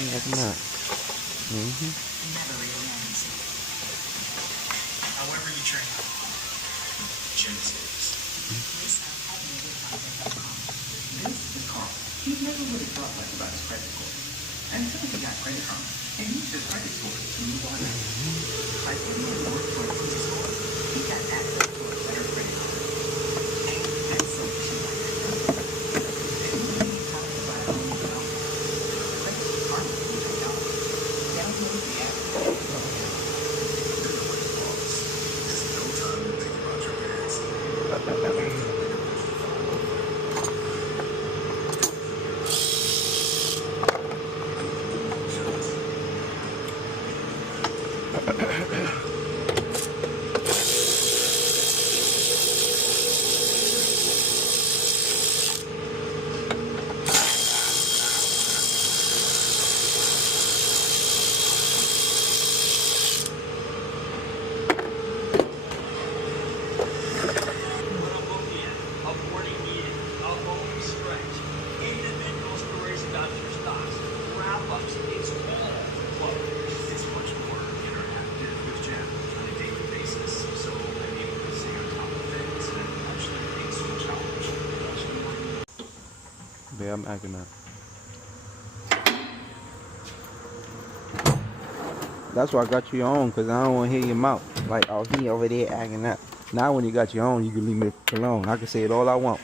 Acting up. Mm-hmm. Never really ends. However you train, Jim says. This is Carl. He never really thought much about his credit score. Until he got Credit Karma and used his credit score to move on. By putting in work for a credit score, he got access to a better credit card. And so just like that. And when he talked about how he felt, Credit Karma was $1. Download the app. There's no time to think about your past. Yeah, I'm acting up. That's why I got you on, because I don't want to hear your mouth. Like, oh, he over there acting up. Now when you got you on, you can leave me alone. I can say it all I want.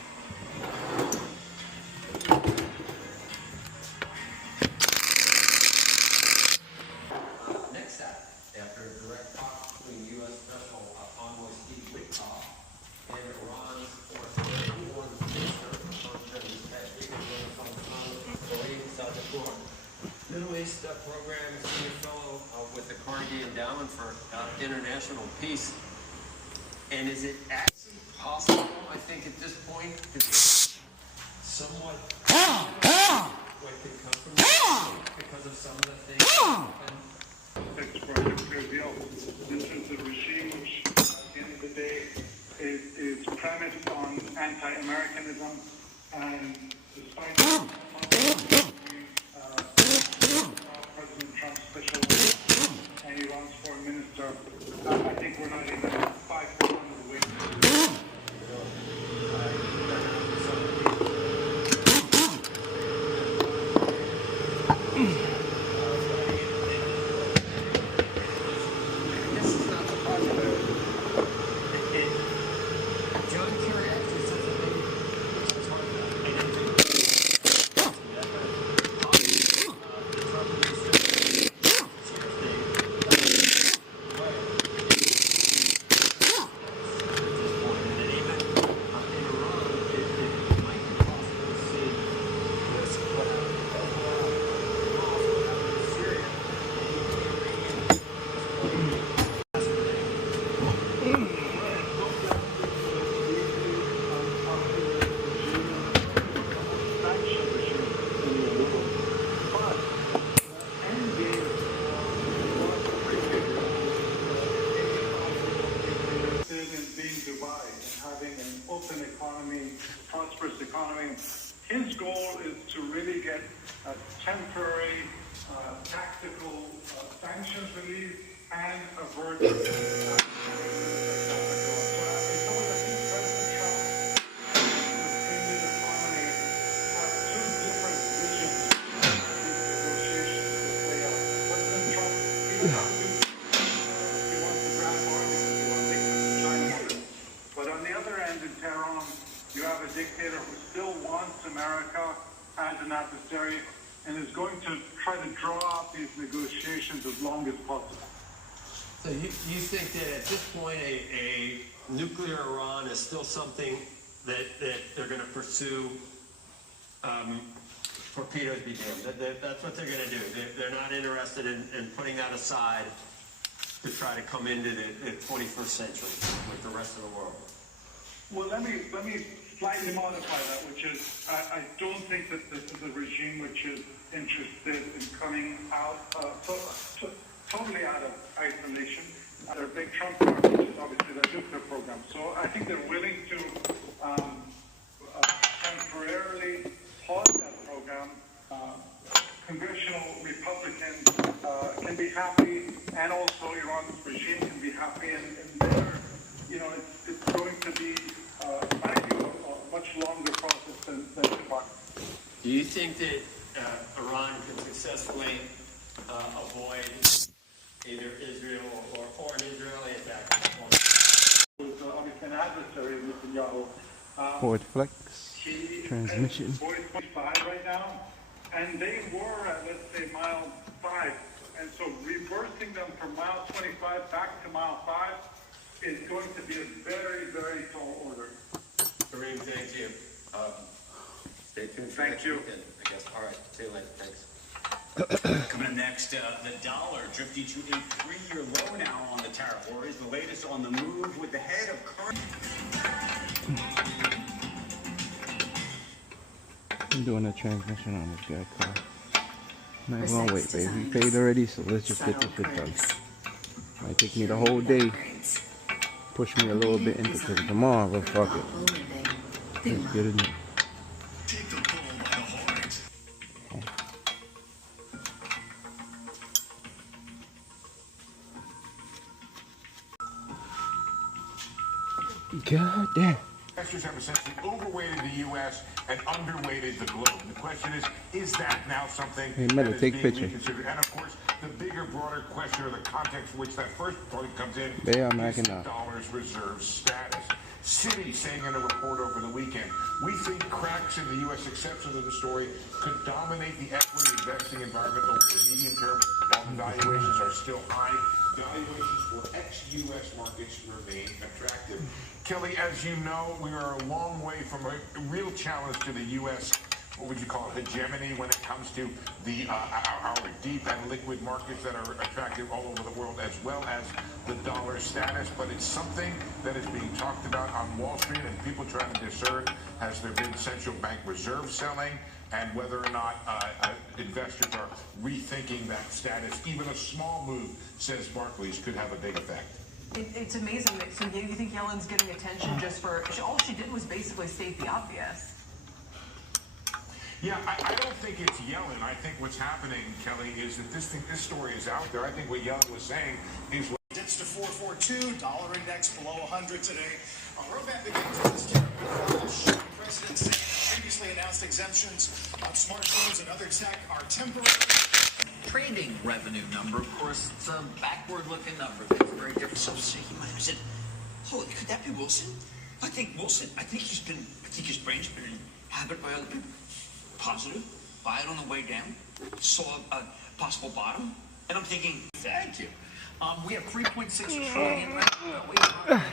Next step, after direct talks between U.S. Special Envoy Steve Witkoff and Iran's foreign minister, Middle East program senior fellow with the Carnegie Endowment for International Peace. And is it actually possible, I think at this point, it's somewhat what could come from this because of some of the things that happen? For a nuclear deal. This is a regime which, at the end of the day, is premised on anti-Americanism, and despite President Trump's special and Iran's foreign minister, I think we're not even 5% of the way. Open economy, prosperous economy. His goal is to really get a temporary, tactical sanctions relief and avert. You have a dictator who still wants America as an adversary and is going to try to draw out these negotiations as long as possible. So you think that at this point a nuclear Iran is still something that they're going to pursue, torpedoes be damned. That's what they're going to do. They're not interested in putting that aside to try to come into the 21st century with the rest of the world. Well, let me slightly modify that, which is I don't think that this is a regime which is interested in coming out totally out of isolation. They're a big Trump card, which is obviously their nuclear program. So I think they're willing to temporarily pause that program. Congressional Republicans and also Iran's regime can be happy, and there, you know, it's going to be, I think, a much longer process than Japan. Do you think that Iran can successfully avoid either Israel or an Israeli attack? Who's obviously an adversary of Netanyahu. Forward flex. Transmission. Is 45 right now, and they were at, let's say, mile 5, and so reversing them from mile 25 back to mile 5 is going to be a very, very tall order. Kareem, thank you. Stay tuned for Thank next you. weekend, I guess. All right, see you later. Thanks. Coming up next, the dollar drifting to a 3-year low now on the tariff war. Is the latest on the move with the head of current. I'm doing a transmission on this guy, Carl. Not even gonna wait, baby. We paid already, so let's just get this shit done. Might take me the whole day. Push me a little bit into tomorrow, but fuck it. Let's get it done. Take the bull by the horns. God damn. Investors have essentially overweighted the U.S. and underweighted the globe. The question is that now something Hey, Miller, that is take being picture. reconsidered? And of course, the bigger, broader question or the context in which that first point comes in They are is macking the up. dollar's reserve status. Citi saying in a report over the weekend, we think cracks in the U.S. exception of the story could dominate the equity investing environment over the medium term, while the valuations are still high. Valuations for ex-U.S. markets remain attractive. Kelly, as you know, we are a long way from a real challenge to the U.S., what would you call it, hegemony when it comes to the our deep and liquid markets that are attractive all over the world, as well as the dollar status. But it's something that is being talked about on Wall Street, and people trying to discern, has there been central bank reserve selling, and whether or not investors are rethinking that status. Even a small move, says Barclays, could have a big effect. It's amazing that, so you think Yellen's getting attention just for, all she did was basically state the obvious. Yeah, I don't think it's Yellen. I think what's happening, Kelly, is that this story is out there. I think what Yellen was saying is what Dips to 442, dollar index below 100 today. Our roadmap begins with this terrible crash. The president saying previously announced exemptions on smartphones and other tech are temporary. Trading revenue number, of course, it's a backward-looking number. It's very different. So he might have said, "Oh, could that be Wilson? I think Wilson. I think his brain's been inhabited by other people. Positive. Buy it on the way down. Saw a possible bottom, and I'm thinking, thank you. We have 3.6 trillion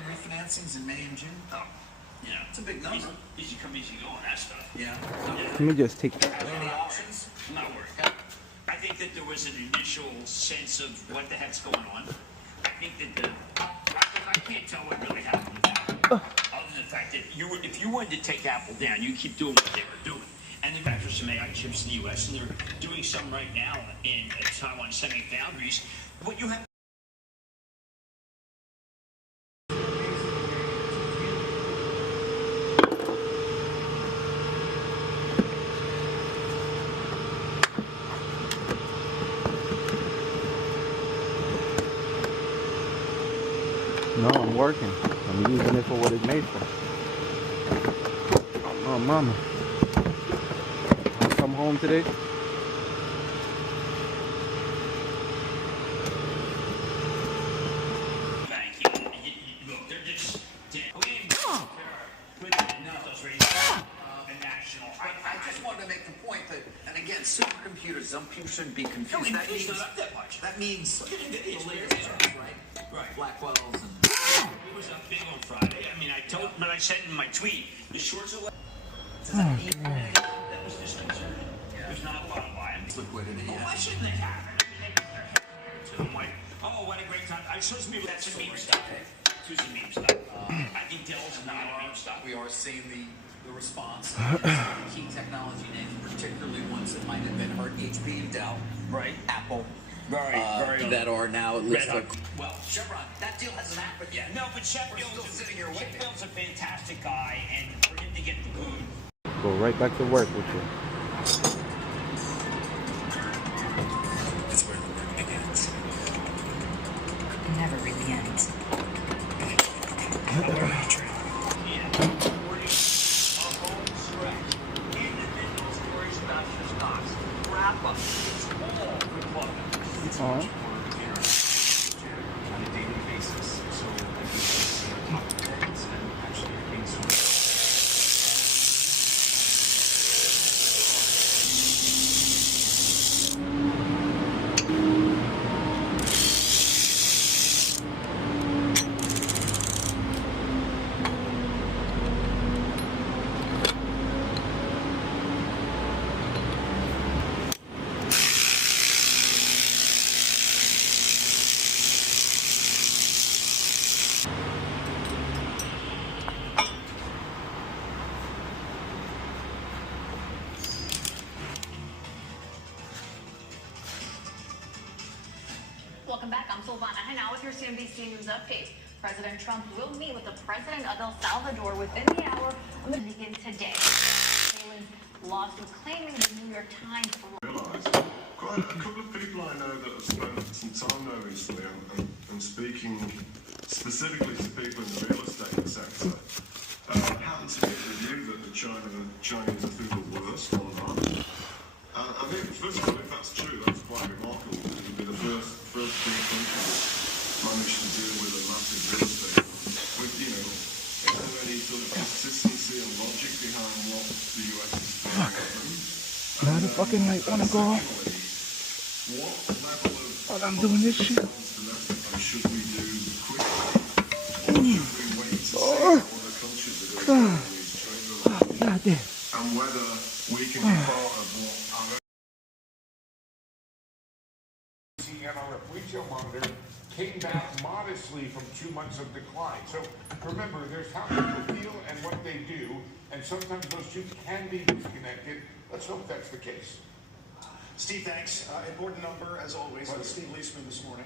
refinancings in May and June. Oh, yeah, It's a big number. Easy come, easy go on that stuff. Yeah. Let me just take that. Any options? I'm not worried. I think that there was an initial sense of what the heck's going on. I think that I can't tell what really happened with Apple. Other than the fact that if you wanted to take Apple down, you keep doing what they were doing. And they've manufactured some AI chips in the U.S., and they're doing some right now in Taiwan semi-foundries. What you have. No, I'm working. I'm using it for what it's made for. Oh, mama. I'll come home today. Thank you. Look, they're just. I just wanted to make the point that, and again, supercomputers, some people shouldn't be confused. No, it's not up that much. That means It's the very latest fair. stuff, right? Right. Blackwells and... It was up big on Friday. I mean, but I said in my tweet, the shorts are. That was just concerning. There's not a lot of buying. Liquidity, Well, yeah. why shouldn't they have it? I mean, they put their head to I'm like, oh, what a great time. I suppose maybe that's a meme stuff. It's a meme stuff. I think Dell's not a meme stuff. We are seeing the response. Some of the key technology names, particularly ones that might have been hurt, HP and Dell, Right. Apple, Very. that are now at least Red Hot. Well, Chevron. That deal hasn't happened yet. no, but We're still sitting here waiting. Sheffield's a fantastic guy, and for him to get the boot. Go right back to work with you. That's where it begins. Welcome back. I'm Silvana. And now with your CNBC News update. President Trump will meet with the president of El Salvador within the hour of the begin today. Palin's lawsuit claiming the New York Times. Quite a couple of people I know that have spent some time there recently and speaking specifically to people in the real estate sector. Happen to get the view that the Chinese are through the worst on that. I think, first of all, if that's true, that's quite remarkable. It would be the first big country that managed to deal with a massive real estate. With, you know, is there any sort of consistency and logic behind what the US is doing? Now the fucking light wanna go off. What level of while I'm doing this shit. domestically should we do quickly? Or should we wait to see what other countries are doing with these trade relations? God damn. And whether we can be part of what our NRF retail monitor came back modestly from 2 months of decline. So remember, there's how people feel and what they do, and sometimes those two can be disconnected. Let's hope that's the case. Steve, thanks. Important number, as always. Steve Leisman this morning.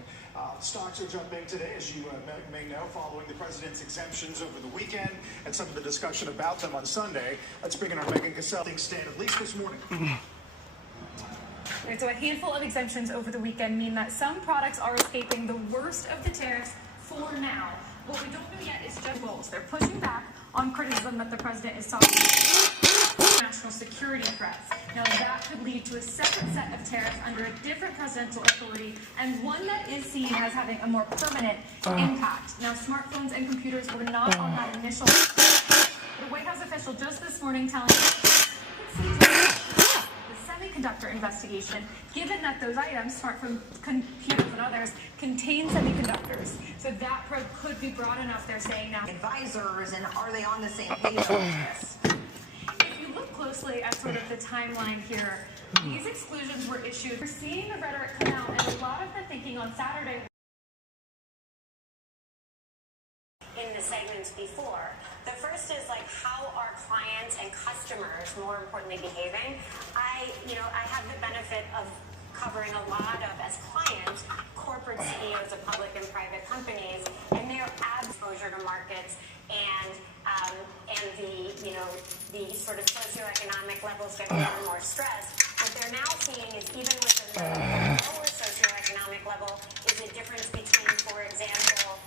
Stocks are jumping today, as you may know, following the president's exemptions over the weekend and some of the discussion about them on Sunday. Let's bring in our Megan Cassell. Things stand at least this morning. Right, so a handful of exemptions over the weekend mean that some products are escaping the worst of the tariffs for now. What we don't know yet is just goals. They're pushing back on criticism that the president is talking about national security threats. Now that could lead to a separate set of tariffs under a different presidential authority and one that is seen as having a more permanent impact. Now smartphones and computers were not on that initial list. The White House official just this morning telling us semiconductor investigation, given that those items, smartphone, computers, and others, contain semiconductors. So that probe could be broad enough, they're saying now. Advisors, and are they on the same page on this? If you look closely at sort of the timeline here, these exclusions were issued. We're seeing the rhetoric come out, and a lot of the thinking on Saturday. In the segments before. The first is like how are clients and customers more importantly behaving. I have the benefit of covering a lot of, as clients, corporate CEOs of public and private companies, and their exposure to markets and the sort of socioeconomic levels get more and more stressed. What they're now seeing is even within the lower socioeconomic level is a difference between, for example,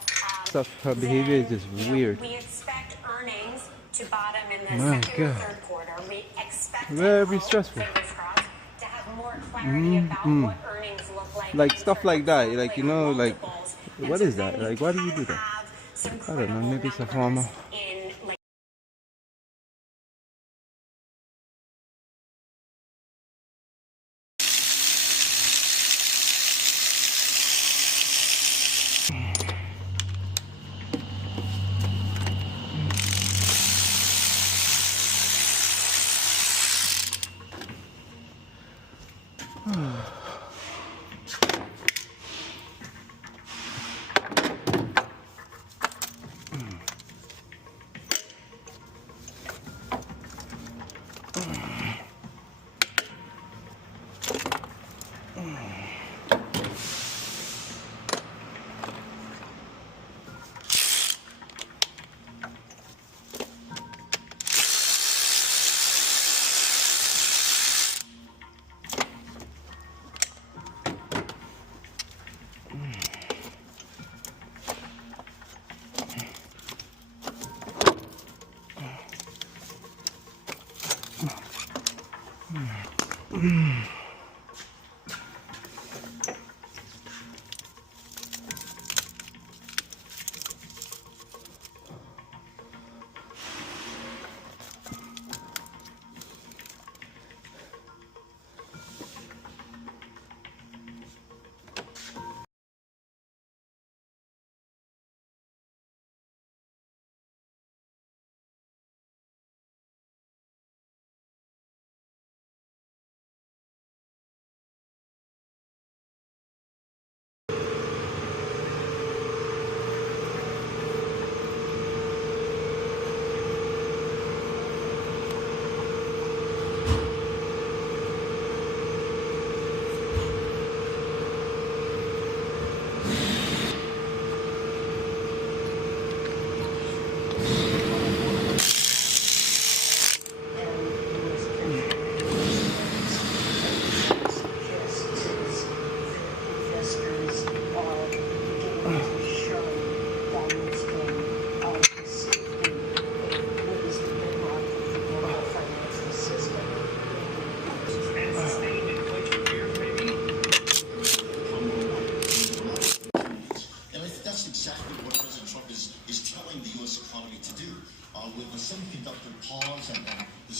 Her behavior is just weird. we expect earnings to bottom in the My second or God. third quarter. We expect Very stressful. fingers crossed, to have more clarity about what earnings look like. Like in stuff terms like that. of Like, you later know, like, multiples. And what so is then that? you Like, why do you can do that? have some I don't know. credible Maybe it's a numbers formal. in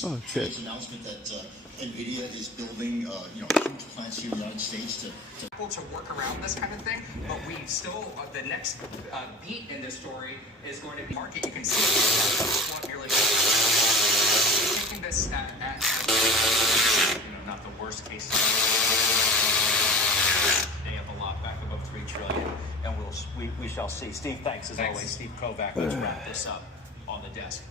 Oh, shit. Today's announcement that NVIDIA is building, huge plants here in the United States to work around this kind of thing, but we still, the next beat in this story is going to be market. You can see taking this not the worst case they have a lot back above $3 trillion, and we shall see. Steve, thanks as always. Steve Kovac. Let's wrap this up on the desk.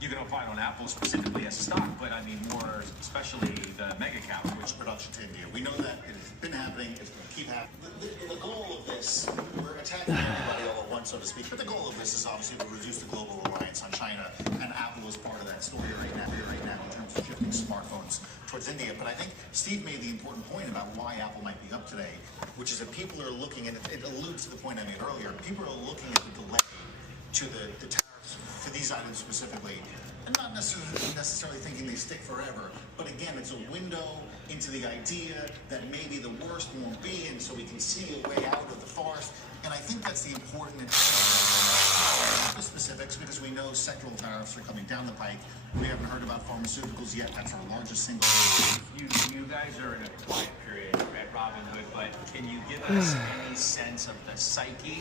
You can opine on Apple specifically as a stock, but I mean more especially the mega cap, which production to India. We know that it has been happening. It's going to keep happening. The goal of this, we're attacking everybody all at once, so to speak. But the goal of this is obviously to reduce the global reliance on China, and Apple is part of that story right now in terms of shifting smartphones towards India. But I think Steve made the important point about why Apple might be up today, which is that people are looking, and it alludes to the point I made earlier. People are looking at the delay to the tariffs for these items specifically, and not necessarily thinking they stick forever. But again, it's a window into the idea that maybe the worst won't be, and so we can see a way out of the forest. And I think that's the important the specifics, because we know sectoral tariffs are coming down the pike. We haven't heard about pharmaceuticals yet. That's our largest single. You guys are in a quiet period at Robinhood, but can you give us any sense of the psyche?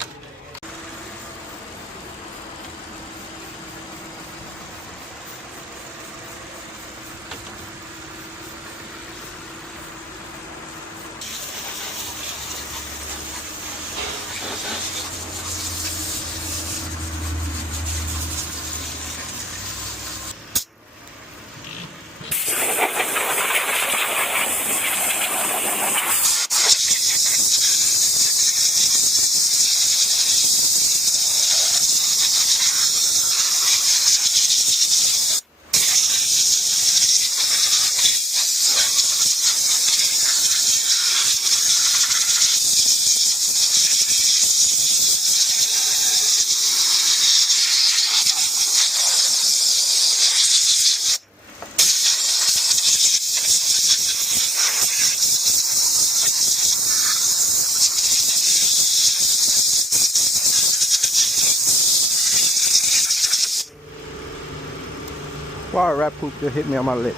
Wow, rat poop just hit me on my lip.